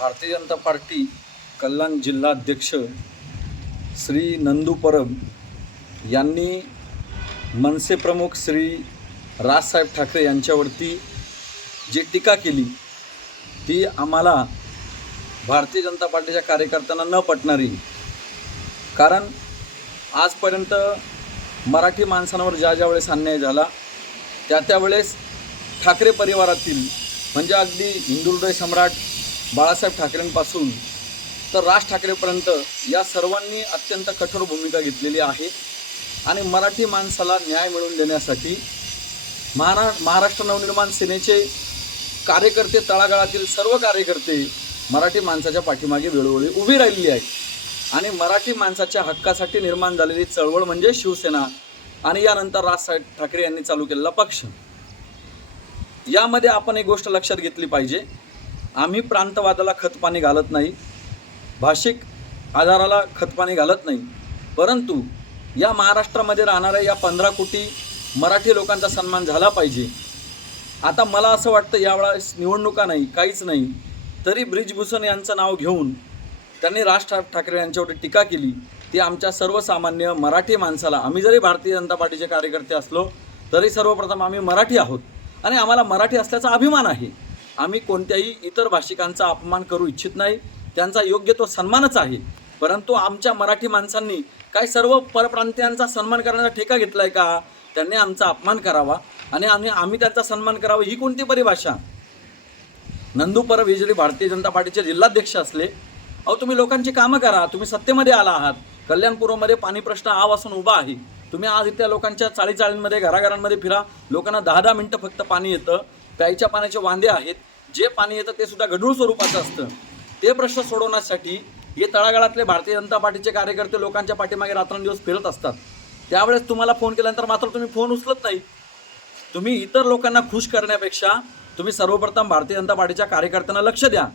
Bharatiya Janata party कल्याण जिल्हाध्यक्ष श्री नंदू परब यांनी मनसे प्रमुख श्री राजसाहेब ठाकरे यांच्यावरती जी टीका केली ती आम्हाला भारतीय जनता पार्टीच्या कार्यकर्त्यांना न पटणारी। कारण आजपर्यंत मराठी माणसांवर ज्या वेळेस अन्याय झाला त्यावेळेस ठाकरे परिवारातील म्हणजे अगदी हिंदू हृदय सम्राट बाळासाहेब ठाकरेंपासून तर राज ठाकरेपर्यंत या सर्वांनी अत्यंत कठोर भूमिका घेतलेली आहे आणि मराठी माणसाला न्याय मिळवून देण्यासाठी महाराष्ट्र नवनिर्माण सेनेचे कार्यकर्ते, तळागाळातील सर्व कार्यकर्ते मराठी माणसाच्या पाठीमागे वेळोवेळी उभी राहिलेली आहेत आणि मराठी माणसाच्या हक्कासाठी निर्माण झालेली चळवळ म्हणजे शिवसेना आणि यानंतर राजसाहेब ठाकरे यांनी चालू केलेला पक्ष। यामध्ये आपण एक गोष्ट लक्षात घेतली पाहिजे, आम्ही प्रांतवादाला खतपाणी घालत नाही, भाषिक आधाराला खतपाणी घालत नाही, परंतु या महाराष्ट्रामध्ये राहणाऱ्या या 15 कोटी मराठी लोकांचा सन्मान झाला पाहिजे। आता मला असं वाटतं यावेळेस निवडणुका नाही, काहीच नाही, तरी ब्रिजभूषण यांचं नाव घेऊन त्यांनी राज ठाकरे यांच्यावर टीका केली ती आमच्या सर्वसामान्य मराठी माणसाला, आम्ही जरी भारतीय जनता पार्टीचे कार्यकर्ते असलो तरी सर्वप्रथम आम्ही मराठी आहोत आणि आम्हाला मराठी असल्याचा अभिमान आहे। आम्ही कोणत्याही इतर भाषिकांचा अपमान करू इच्छित नाही, त्यांचा योग्य तो सन्मानच आहे, परंतु आमच्या मराठी माणसांनी काय सर्व परप्रांतीयांचा सन्मान करण्याचा ठेका घेतला आहे का? त्यांनी आमचा अपमान करावा आणि आम्ही त्यांचा सन्मान करावा, ही कोणती परिभाषा? नंदू परब हे जरी भारतीय जनता पार्टीचे जिल्हाध्यक्ष असले, अहो तुम्ही लोकांची कामं करा, तुम्ही सत्तेमध्ये आला आहात, कल्याणपूरमध्ये पाणी प्रश्न आवासून उभा आहे, तुम्ही आज इथल्या लोकांच्या चाळीमध्ये घराघरांमध्ये फिरा, लोकांना 10-10 मिनटं फक्त पाणी येतं, प्यायच्या पाण्याचे वांदे आहेत, जे पाणी येतं ते सुद्धा गढूळ स्वरूपाचं असतं। ते प्रश्न सोडवण्यासाठी हे तळागाळातले भारतीय जनता पार्टीचे कार्यकर्ते लोकांच्या पाठीमागे रात्रंदिवस फिरत असतात। त्यावेळेस तुम्हाला फोन केल्यानंतर मात्र तुम्ही फोन उचलत नाही। तुम्ही इतर लोकांना खुश करण्यापेक्षा तुम्ही सर्वप्रथम भारतीय जनता पार्टीच्या कार्यकर्त्यांना लक्ष द्या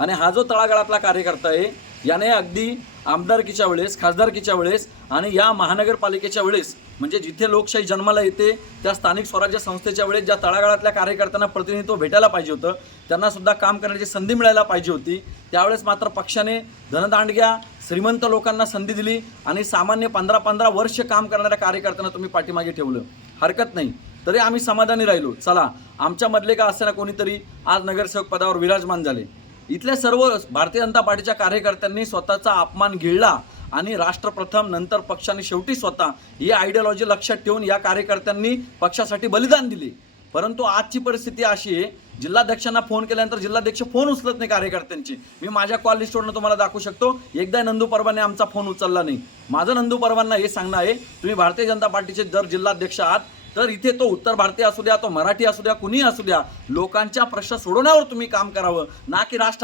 आणि हा जो तळागाळातला कार्यकर्ता आहे याने अगदी आमदारकीच्या वेळेस, खासदारकीच्या वेळेस आणि या महानगरपालिकेच्या वेळेस म्हणजे जिथे लोकशाही जन्माला येते त्या स्थानिक स्वराज्य संस्थेच्या वेळेस ज्या तळागाळातल्या कार्यकर्त्यांना प्रतिनिधित्व भेटायला पाहिजे होतं, त्यांना सुद्धा काम करण्याची संधी मिळायला पाहिजे होती, त्यावेळेस मात्र पक्षाने धनदांडग्या श्रीमंत लोकांना संधी दिली आणि सामान्य 15-15 वर्ष काम करणाऱ्या कार्यकर्त्यांना तुम्ही पाठीमागे ठेवलं। हरकत नाही, तरी आम्ही समाधानी राहिलो, चला आमच्यामधले का असेना कोणीतरी आज नगरसेवक पदावर विराजमान झाले। इथल्या सर्व भारतीय जनता पार्टीच्या कार्यकर्त्यांनी स्वतःचा अपमान गिळला आणि राष्ट्र प्रथम नंतर पक्षाने शेवटी स्वतः ही आयडियोलॉजी लक्षात ठेवून या कार्यकर्त्यांनी पक्षासाठी बलिदान दिले। परंतु आजची परिस्थिती अशी आहे, जिल्हाध्यक्षांना फोन केल्यानंतर जिल्हाध्यक्ष फोन उचलत नाही कार्यकर्त्यांची। मी माझ्या कॉल लिस्टवरून तुम्हाला दाखवू शकतो, एकदा नंदू परबांनी आमचा फोन उचलला नाही। माझं नंदू परबांना हे सांगणं आहे, तुम्ही भारतीय जनता पार्टीचे जर जिल्हाध्यक्ष आहात तर इथे तो उत्तर भारतीय असू द्या, तो मराठी असू द्या, कुणीही असू द्या, लोकांच्या प्रश्न सोडवण्यावर तुम्ही काम करावं, ना की राज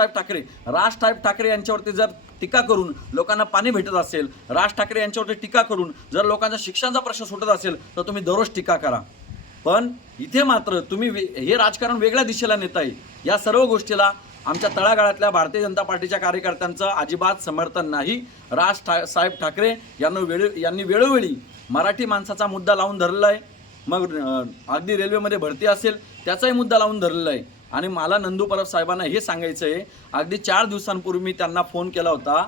ठाकरे यांच्यावरती जर टीका करून लोकांना पाणी भेटत असेल, राज ठाकरे यांच्यावरती टीका करून जर लोकांचा शिक्षणाचा प्रश्न सुटत असेल तर तुम्ही दररोज टीका करा। पण इथे मात्र तुम्ही हे राजकारण वेगळ्या दिशेला नेताय। या सर्व गोष्टीला आमच्या तळागाळातल्या भारतीय जनता पार्टीच्या कार्यकर्त्यांचं अजिबात समर्थन नाही। साहेब ठाकरे यांनी वेळोवेळी मराठी माणसाचा मुद्दा लावून धरलेला आहे, मग अगदी रेल्वेमध्ये भरती असेल त्याचाही मुद्दा लावून धरलेला आहे। आणि मला नंदू परब साहेबांना हे सांगायचं आहे, अगदी 4 दिवसांपूर्वी मी त्यांना फोन केला होता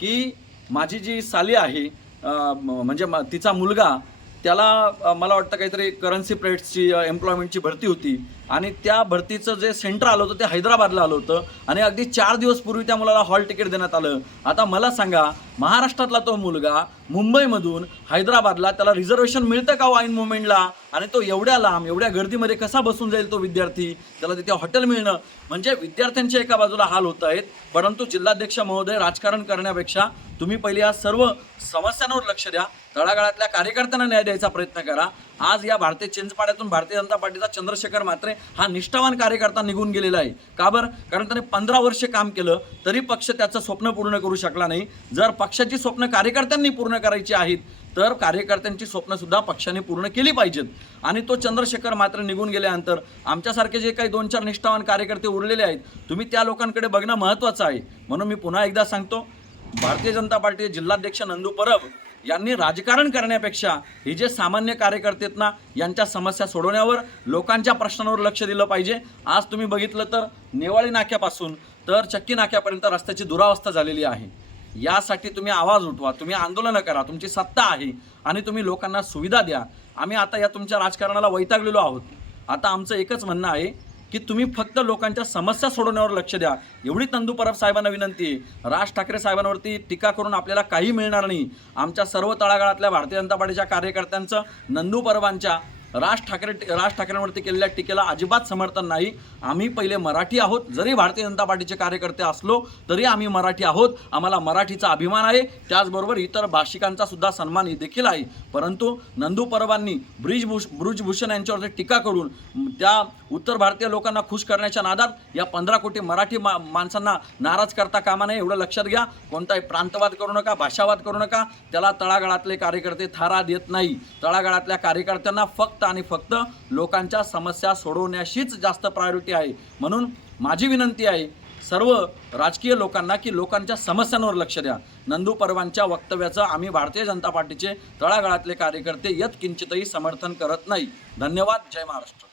की माझी जी साली आहे म्हणजे तिचा मुलगा, त्याला मला वाटतं काहीतरी करन्सी प्लेट्सची एम्प्लॉयमेंटची भरती होती आणि त्या भरतीचं जे सेंटर आलं होतं ते हैदराबादला आलं होतं आणि अगदी 4 दिवस पूर्वी त्या मुलाला हॉल तिकीट देण्यात आलं। आता मला सांगा, महाराष्ट्रातला तो मुलगा मुंबईमधून हैदराबादला त्याला रिझर्वेशन मिळतं का वाईन मुवमेंटला? आणि तो एवढ्या लांब एवढ्या गर्दीमध्ये कसा बसून जाईल तो विद्यार्थी? त्याला तिथे हॉटेल मिळणं म्हणजे विद्यार्थ्यांच्या एका बाजूला हाल होत आहेत। परंतु जिल्हाध्यक्ष महोदय, राजकारण करण्यापेक्षा तुम्ही पहिली या सर्व समस्यांवर लक्ष द्या, तळागाळातल्या कार्यकर्त्यांना न्याय द्यायचा प्रयत्न करा। आज या चिंचपाड्यातून भारतीय जनता पार्टीचा चंद्रशेखर म्हात्रे हा निष्ठावान कार्यकर्ता निघून गेलेला आहे। का बरं? कारण त्याने 15 वर्ष काम केलं तरी पक्ष त्याचं स्वप्न पूर्ण करू शकला नाही। जर पक्षाची स्वप्न कार्यकर्त्यांनी पूर्ण करायची आहेत तर कार्यकर्त्यांची स्वप्न सुद्धा पक्षाने पूर्ण केली पाहिजेत। आणि तो चंद्रशेखर म्हात्रे निघून गेल्यानंतर आमच्यासारखे जे काही 2-4 निष्ठावान कार्यकर्ते उरलेले आहेत, तुम्ही त्या लोकांकडे बघणं महत्त्वाचं आहे। म्हणून मी पुन्हा एकदा सांगतो, भारतीय जनता पार्टीचे जिल्हाध्यक्ष नंदू परब यांनी राजकारण करण्यापेक्षा हे जे सामान्य कार्यकर्ते आहेत ना, यांच्या समस्या सोडवण्यावर, लोकांच्या प्रश्नांवर लक्ष दिलं पाहिजे। आज तुम्ही बघितलं तर नेवाळी नाक्यापासून तर चक्की नाक्यापर्यंत रस्त्याची दुरावस्था झालेली आहे. यासाठी तुम्ही आवाज उठवा, तुम्ही आंदोलनं करा, तुमची सत्ता आहे आणि तुम्ही लोकांना सुविधा द्या. आम्ही आता या तुमच्या राजकारणाला वैतागलेलो आहोत. आता आमचं एकच म्हणणं आहे की तुम्ही फक्त लोकांच्या समस्या सोडवण्यावर लक्ष द्या. एवढी नंदू परब साहेबांना विनंती आहे. राज ठाकरे साहेबांवरती टीका करून आपल्याला काही मिळणार नाही. आमच्या सर्व तळागाळातल्या भारतीय जनता पार्टीच्या कार्यकर्त्यांचं नंदू परबांच्या राज ठाकरेंवरती केलेल्या टीकेला अजिबात समर्थन नाही. आम्ही पहिले मराठी आहोत. जरी भारतीय जनता पार्टीचे कार्यकर्ते असलो तरी आम्ही मराठी आहोत. आम्हाला मराठीचा अभिमान आहे. त्याचबरोबर इतर भाषिकांचा सुद्धा सन्मान देखील आहे. परंतु नंदू परबांनी ब्रिजभूषण यांच्यावरती टीका करून त्या उत्तर भारतीय लोकांना खुश करण्याच्या नादात या 15 कोटी मराठी माणसांना नाराज करता कामा नये. एवढं लक्षात घ्या. कोणताही प्रांतवाद करू नका, भाषावाद करू नका. त्याला तळागाळातले कार्यकर्ते थारा देत नाही. तळागाळातल्या कार्यकर्त्यांना फक्त आणि फक्त लोकांच्या समस्या सोडवण्याशीच जास्त प्रायोरिटी आहे. म्हणून माझी विनंती आहे सर्व राजकीय लोकांना की लोकांच्या समस्यांवर लक्ष द्या. नंदू परबांच्या वक्तव्याचं आम्ही भारतीय जनता पार्टीचे तळागाळातले कार्यकर्ते यत्किंचितही समर्थन करत नाही. धन्यवाद. जय महाराष्ट्र.